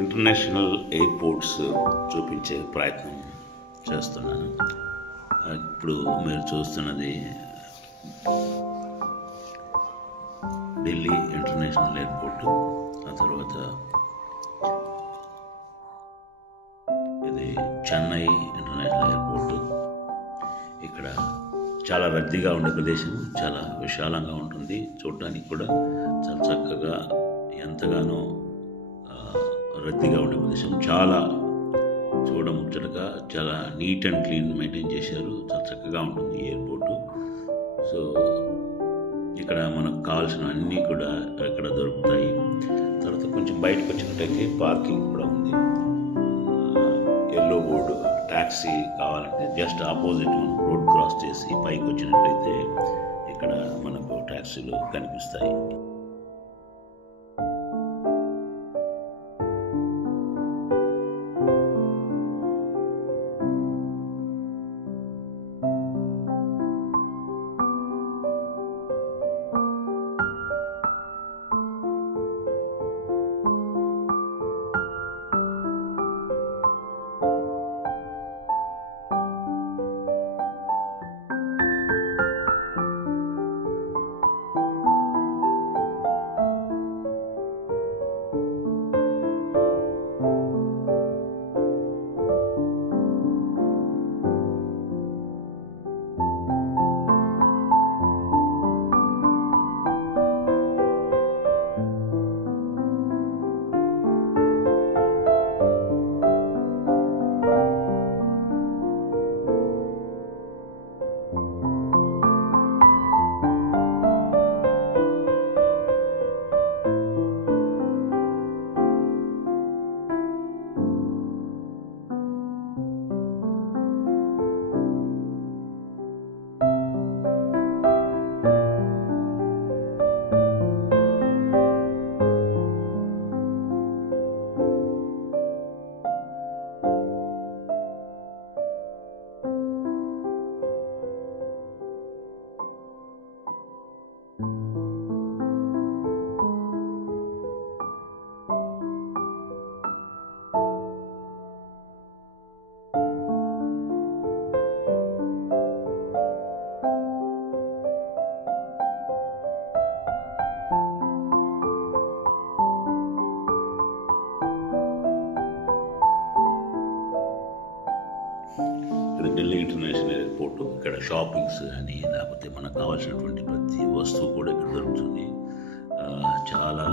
International airports చూపించే ప్రయత్నం చేస్తున్నాను. ఇప్పుడు మీరు చూస్తున్నది ఢిల్లీ ఇంటర్నేషనల్ ఎయిర్పోర్టు. ఆ తర్వాత ఇది చెన్నై ఇంటర్నేషనల్ ఎయిర్పోర్టు. ఇక్కడ చాలా రద్దీగా ఉండే ప్రదేశం, చాలా విశాలంగా ఉంటుంది. చూడడానికి కూడా చాలా చక్కగా, ఎంతగానో రద్దీగా ఉండే ప్రదేశం. చాలా చూడముచ్చటగా, చాలా నీట్ అండ్ క్లీన్ మెయింటైన్ చేశారు. చాలా చక్కగా ఉంటుంది ఈ ఎయిర్పోర్టు. సో ఇక్కడ మనకు కావాల్సిన అన్నీ కూడా ఇక్కడ దొరుకుతాయి. తర్వాత కొంచెం బయటకు వచ్చినట్టయితే పార్కింగ్ కూడా ఉంది. ఎల్లో బోర్డు ట్యాక్సీ కావాలంటే జస్ట్ ఆపోజిట్ మనం రోడ్ క్రాస్ చేసి పైకి వచ్చినట్లయితే ఇక్కడ మనకు ట్యాక్సీలు కనిపిస్తాయి. Delhi international airport. ఇక్కడ షాపింగ్స్ కానీ, లేకపోతే మనకు కావాల్సినటువంటి ప్రతి వస్తువు కూడా ఇక్కడ దొరుకుతుంది. చాలా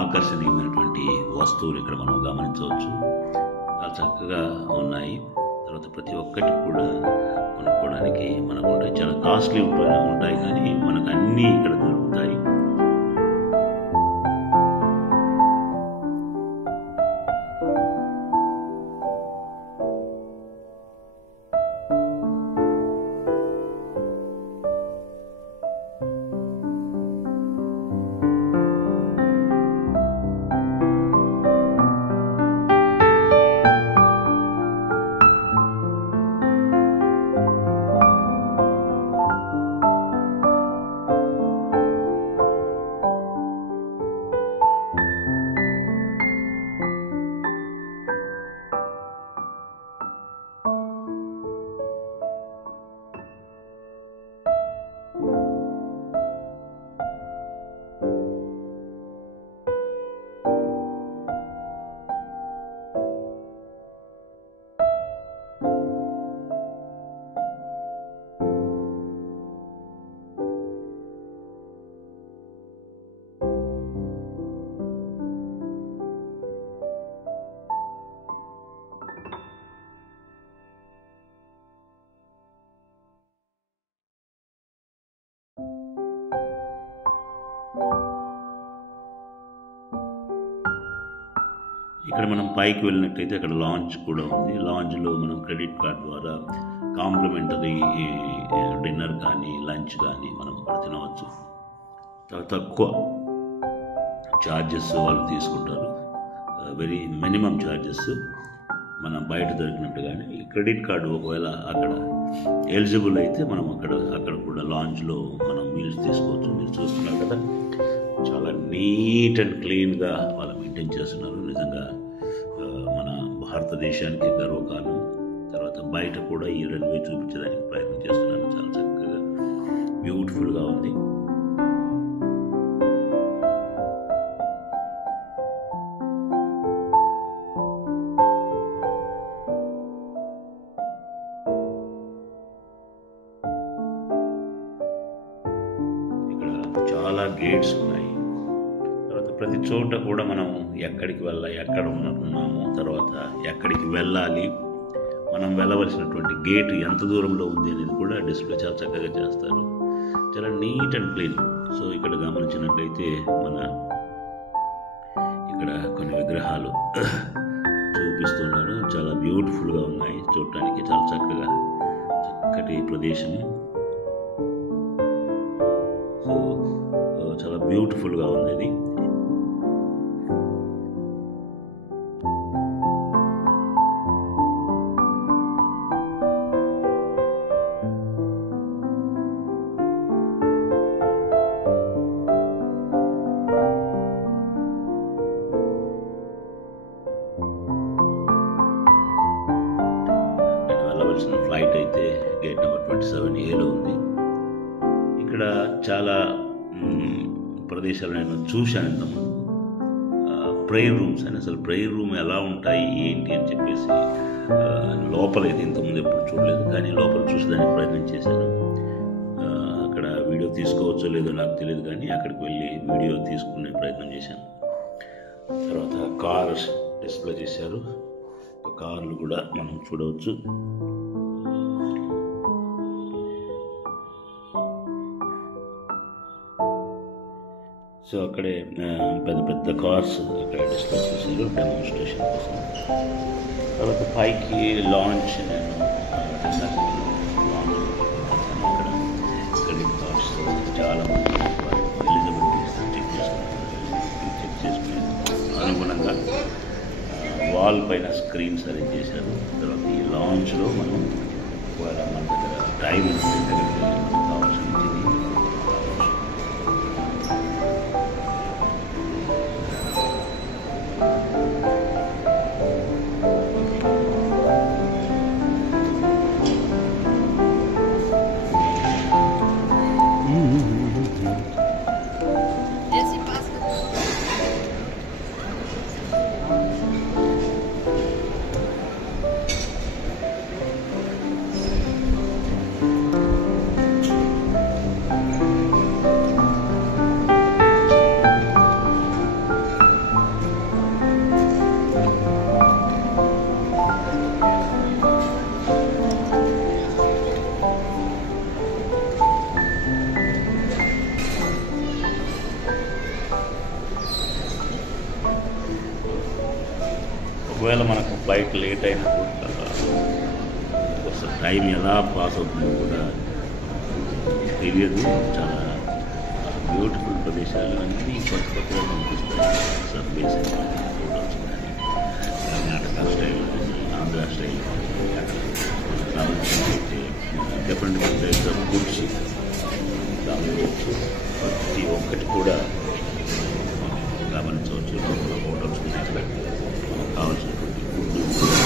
ఆకర్షణీయమైనటువంటి వస్తువులు ఇక్కడ మనం గమనించవచ్చు. చాలా చక్కగా ఉన్నాయి. తర్వాత ప్రతి ఒక్కటి కూడా కొనుక్కోవడానికి మనకు ఉంటాయి. చాలా కాస్ట్లీ ఉంటాయి కానీ మనకు అన్నీ ఇక్కడ దొరుకుతాయి. ఇక్కడ మనం పైకి వెళ్ళినట్టయితే అక్కడ లాంజ్ కూడా ఉంది. లాంజ్లో మనం క్రెడిట్ కార్డ్ ద్వారా కాంప్లిమెంటరీ డిన్నర్ కానీ, లంచ్ కానీ మనం అక్కడ తినవచ్చు. తక్కువ ఛార్జెస్ వాళ్ళు తీసుకుంటారు. వెరీ మినిమం ఛార్జెస్ మనం బయట దొరికినట్టుగానే. ఈ క్రెడిట్ కార్డు ఒకవేళ అక్కడ ఎలిజిబుల్ అయితే మనం అక్కడ కూడా లాంజ్లో మనం మీల్స్ తీసుకోవచ్చు. మీరు చూస్తున్నారు కదా, చాలా నీట్ అండ్ క్లీన్గా వాళ్ళు మెయింటైన్ మెయింటైన్ చేస్తున్నారు. నిజంగా మన భారతదేశానికి గర్వకారణం. తర్వాత బయట కూడా ఈ రన్వే చూపించడానికి ప్రయత్నం చేస్తున్నాను. చాలా చక్కగా బ్యూటిఫుల్గా ఉంది. చాలా గేట్స్ ఉన్నాయి. తర్వాత ప్రతి చోట కూడా మనం ఎక్కడ ఉన్నామో, తర్వాత ఎక్కడికి వెళ్ళాలి, మనం వెళ్ళవలసినటువంటి గేటు ఎంత దూరంలో ఉంది అనేది కూడా డిస్ప్లే చాలా చక్కగా చేస్తారు. చాలా నీట్ అండ్ క్లీన్. సో ఇక్కడ గమనించినట్లయితే ఇక్కడ కొన్ని విగ్రహాలు చూపిస్తున్నారు. చాలా బ్యూటిఫుల్గా ఉన్నాయి. చూడటానికి చాలా చక్కటి ప్రదేశం. సో చాలా బ్యూటిఫుల్గా ఉంది ఇది. వెళ్ళవలసిన ఫ్లైట్ అయితే గేట్ నెంబర్ 27A ఉంది. ఇక్కడ చాలా ప్రదేశాలు నేను చూశాను ఇంతకుముందు. ప్రేయర్ రూమ్స్ అని, అసలు ప్రేయర్ రూమ్ ఎలా ఉంటాయి ఏంటి అని చెప్పేసి లోపలైతే ఇంతకుముందు ఎప్పుడు చూడలేదు, కానీ లోపల చూసేదానికి ప్రయత్నం చేశాను. అక్కడ వీడియో తీసుకోవచ్చో లేదో నాకు తెలియదు, కానీ అక్కడికి వెళ్ళి వీడియో తీసుకునే ప్రయత్నం చేశాను. తర్వాత కార్స్ డిస్ప్లే చేశారు. కార్లు కూడా మనం చూడవచ్చు. సో అక్కడే పెద్ద కార్స్ అక్కడ డిస్ప్లే చేశారు డెమోన్స్ట్రేషన్ కోసం. తర్వాత పైకి లాంచ్ నేను ఇక్కడ కార్స్ చాలామంది ఎలిజిబిలిటీ చెక్ చేసుకునే అనుగుణంగా వాల్ పైన స్క్రీన్స్ అరేంజ్ చేశారు. తర్వాత ఈ లాంచ్లో మనం ఒకవేళ మన దగ్గర టైం ఉంటే దగ్గరికి వెళ్ళి మనకు కావాల్సింది ఒకవేళ మనకు ఫ్లైట్ లేట్ అయినా కూడా అసలు టైం ఎలా పాస్ అవుతుందో కూడా తెలియదు. చాలా బ్యూటిఫుల్ ప్రదేశాలు అన్నీ కొత్తగా కనిపిస్తాయి. సబ్వేస్ హోటల్స్ కానీ, కర్ణాటక స్టైల్ కానీ, ఆంధ్ర స్టైల్ కానీ, అక్కడ అయితే డిఫరెంట్ టైప్స్ ఆఫ్ ఫుడ్స్ గమనించవచ్చు. ప్రతి ఒక్కటి కూడా గమనించవచ్చు. లోపల హోటల్స్ ఉన్నాయి. అక్కడ మనకు కావాల్సినటువంటి ఫుడ్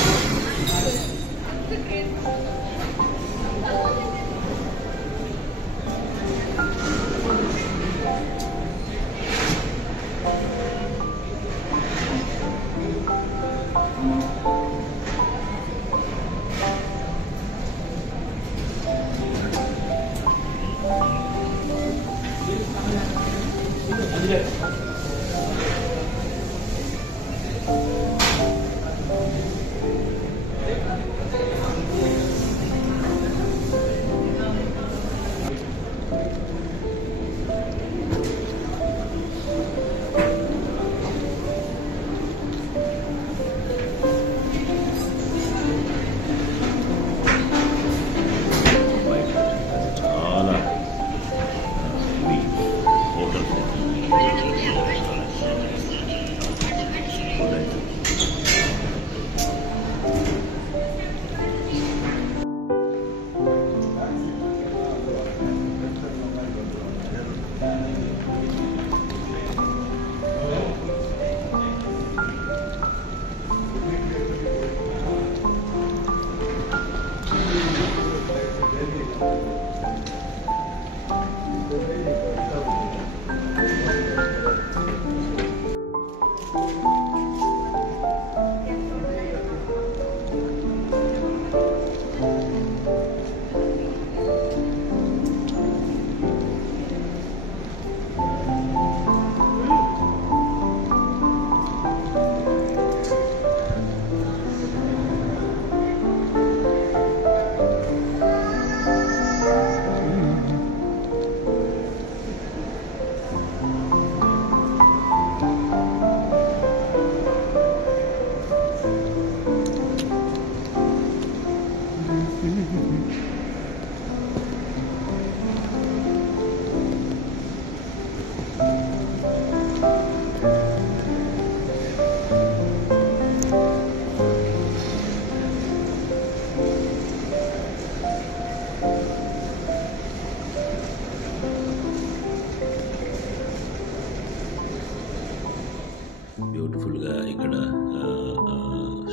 బ్యూటిఫుల్గా ఇక్కడ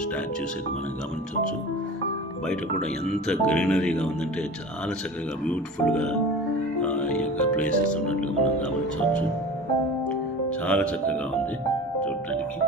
స్టాచ్యూస్ అయితే మనం గమనించవచ్చు. బయట కూడా ఎంత గ్రీనరీగా ఉందంటే చాలా చక్కగా బ్యూటిఫుల్గా ఈ యొక్క ప్లేసెస్ ఉన్నట్లుగా మనం గమనించవచ్చు. చాలా చక్కగా ఉంది చూడటానికి.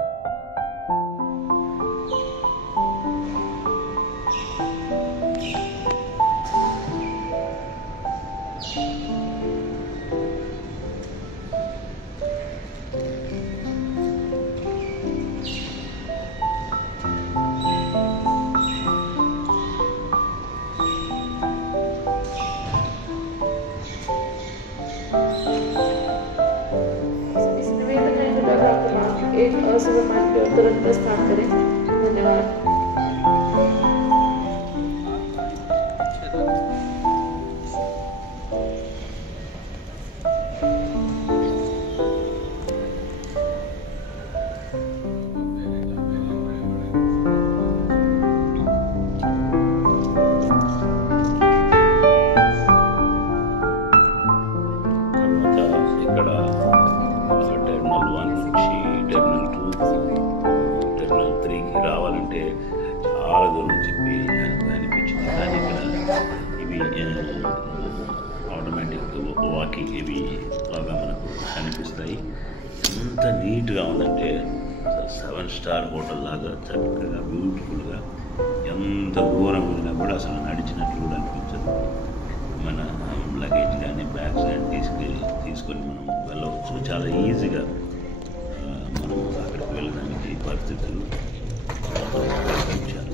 इस निवेदन है जो लगा आपको एक असहमान की ओर तुरंत प्रस्थान करें। धन्यवाद। ఇక్కడ టెర్మినల్ 1 నుంచి టెర్మినల్ 2, టెర్మినల్ 3కి రావాలంటే చాలా దూరం చెప్పి అనిపించింది. కానీ ఇక్కడ ఇవి ఆటోమేటిక్ వాకింగ్ ఇవి బాగా మనకు కనిపిస్తాయి. ఎంత నీట్గా ఉందంటే 7 స్టార్ హోటల్ లాగా చక్కగా బ్యూటిఫుల్గా ఎంత దూరం వెళ్ళినా కూడా అసలు నడిచినట్లు కూడా అనిపించదు. మన లగేజ్ కానీ బ్యాగ్స్ కానీ తీసుకొని మనం వెళ్ళవచ్చు. చాలా ఈజీగా మనం అక్కడికి వెళ్ళడానికి పరిస్థితులు కల్పించారు.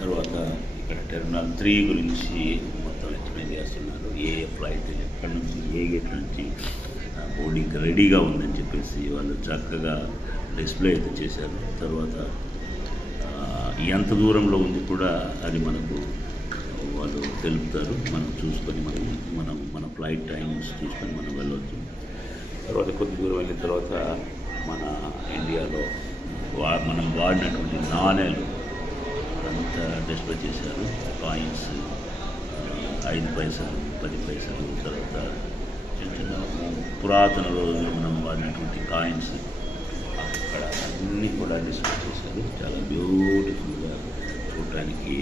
తర్వాత ఇక్కడ టెర్మినల్ 3 గురించి మొత్తం ఎక్స్ప్లెయిన్ చేస్తున్నారు. ఏ ఫ్లైట్ ఎక్కడి నుంచి ఏ గేట్ నుంచి బోర్డింగ్కి రెడీగా ఉందని చెప్పేసి వాళ్ళు చక్కగా డిస్ప్లే అయితే చేశారు. తర్వాత ఎంత దూరంలో ఉంది కూడా అది మనకు వాళ్ళు తెలుపుతారు. మనం చూసుకొని మన ఫ్లైట్ టైమ్స్ చూసుకొని మనం వెళ్ళవచ్చు. తర్వాత కొద్ది దూరం వెళ్ళిన తర్వాత మన ఇండియాలో మనం వాడినటువంటి నాణేలు అంతా డిస్ప్లే చేశారు. కాయిన్స్ 5 పైసలు 10 పైసలు, తర్వాత చిన్న చిన్న పురాతన రోజుల్లో మనం వాడినటువంటి కాయిన్స్ అక్కడ అన్నీ కూడా డిస్ప్లే చేశారు. చాలా బ్యూటిఫుల్గా చూడటానికి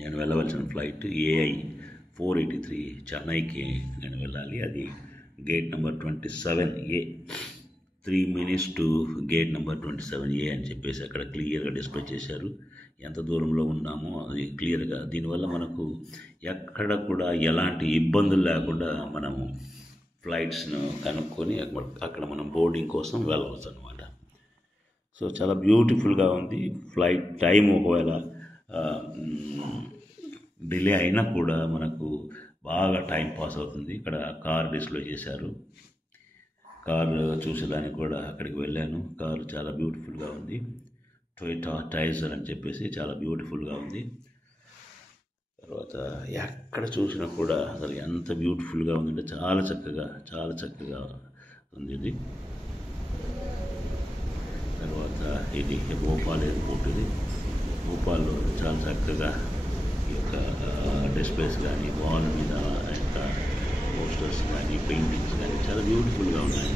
నేను వెళ్ళవలసిన ఫ్లైట్ AI-483 చెన్నైకి నేను వెళ్ళాలి. అది gate number 27A, 3 minutes to gate number 27A అని చెప్పేసి అక్కడ క్లియర్గా డిస్ప్లే చేశారు. ఎంత దూరంలో ఉన్నామో అది క్లియర్గా. దీనివల్ల మనకు ఎక్కడ కూడా ఎలాంటి ఇబ్బందులు లేకుండా మనము ఫ్లైట్స్ను కనుక్కొని అక్కడ మనం బోర్డింగ్ కోసం వెళ్ళవచ్చు అనమాట. సో చాలా బ్యూటిఫుల్గా ఉంది. ఫ్లైట్ టైం ఒకవేళ డిలే అయినా కూడా మనకు బాగా టైం పాస్ అవుతుంది. ఇక్కడ కార్ డిస్ప్లే చేశారు. కారు చూసేదానికి కూడా అక్కడికి వెళ్ళాను. కారు చాలా బ్యూటిఫుల్గా ఉంది. టొయోటా టైజర్ అని చెప్పేసి చాలా బ్యూటిఫుల్గా ఉంది. తర్వాత ఎక్కడ చూసినా కూడా అసలు ఎంత బ్యూటిఫుల్గా ఉందంటే చాలా చక్కగా ఉంది ఇది. తర్వాత ఇది భోపాల్ ఎయిర్పోర్ట్. ఇది భోపాల్లో చాలా చక్కగా ఈ యొక్క డిస్ప్లేస్ కానీ, వాల్ మీద యొక్క పోస్టర్స్ కానీ, పెయింటింగ్స్ కానీ చాలా బ్యూటిఫుల్గా ఉన్నాయి.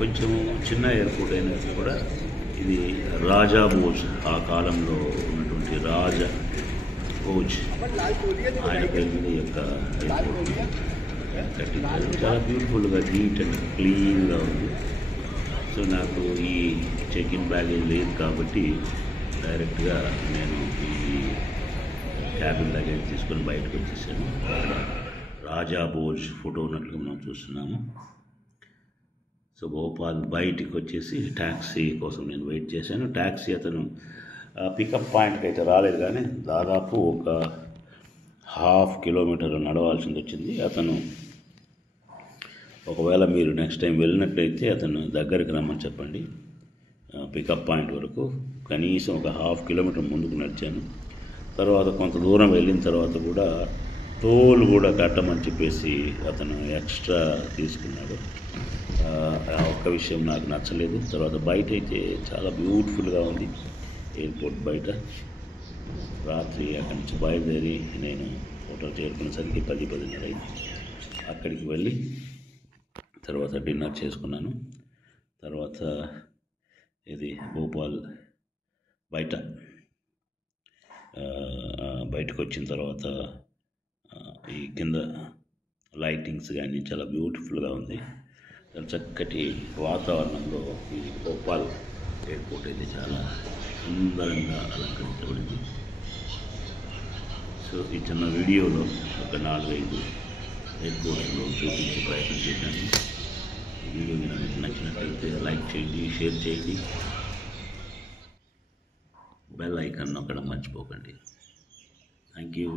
కొంచెం చిన్న ఎయిర్పోర్ట్ అయినా కూడా ఇది రాజా భోజ్, ఆ కాలంలో ఉన్నటువంటి రాజా భోజ్ ఆయన పేరు మీద యొక్క ఎయిర్పోర్ట్ కట్టించారు. చాలా బ్యూటిఫుల్గా, నీట్ అండ్ క్లీన్గా ఉంది. సో నాకు ఈ చెక్ ఇన్ బ్యాగేజ్ లేదు కాబట్టి డైరెక్ట్గా నేను ఈ క్యాబిన్ లగేజ్ తీసుకొని బయటకు వచ్చేసాను. రాజా భోజ్ ఫోటో ఉన్నట్లుగా మనం చూస్తున్నాము. సో భోపాల్ బయటికి వచ్చేసి ట్యాక్సీ కోసం నేను వెయిట్ చేశాను. ట్యాక్సీ అతను పికప్ పాయింట్కి అయితే రాలేదు, కానీ దాదాపు ఒక 1/2 కిలోమీటర్ నడవాల్సింది వచ్చింది. అతను ఒకవేళ మీరు నెక్స్ట్ టైం వెళ్ళినట్లయితే అతను దగ్గరికి రమ్మని చెప్పండి. పికప్ పాయింట్ వరకు కనీసం ఒక 1/2 కిలోమీటర్ ముందుకు నడిచాను. తర్వాత కొంత దూరం వెళ్ళిన తర్వాత కూడా టోల్ కూడా కట్టమని చెప్పేసి అతను ఎక్స్ట్రా తీసుకున్నాడు. ఆ ఒక్క విషయం నాకు నచ్చలేదు. తర్వాత బయట అయితే చాలా బ్యూటిఫుల్గా ఉంది ఎయిర్పోర్ట్ బయట. రాత్రి అక్కడి నుంచి బయలుదేరి నేను హోటల్ చేరుకునేసరికి 10-10:30 అయింది. అక్కడికి వెళ్ళి తర్వాత డిన్నర్ చేసుకున్నాను. తర్వాత ఇది భోపాల్ బయటకు వచ్చిన తర్వాత ఈ కింద లైటింగ్స్ కానీ చాలా బ్యూటిఫుల్గా ఉంది. చాలా చక్కటి వాతావరణంలో ఈ భోపాల్ ఎయిర్పోర్ట్ అయితే చాలా సుందరంగా అలంకరించబడింది. సో ఈ చిన్న వీడియోలో ఒక 4-5 ఎయిర్పోర్ట్స్లో చూపించే ప్రయత్నం చేశాను. ఈ వీడియో మీకు నచ్చినట్లయితే లైక్ చేయండి, షేర్ చేయండి, బెల్ ఐకాన్ నొక్కడం మర్చిపోకండి. Thank you.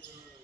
Thank you.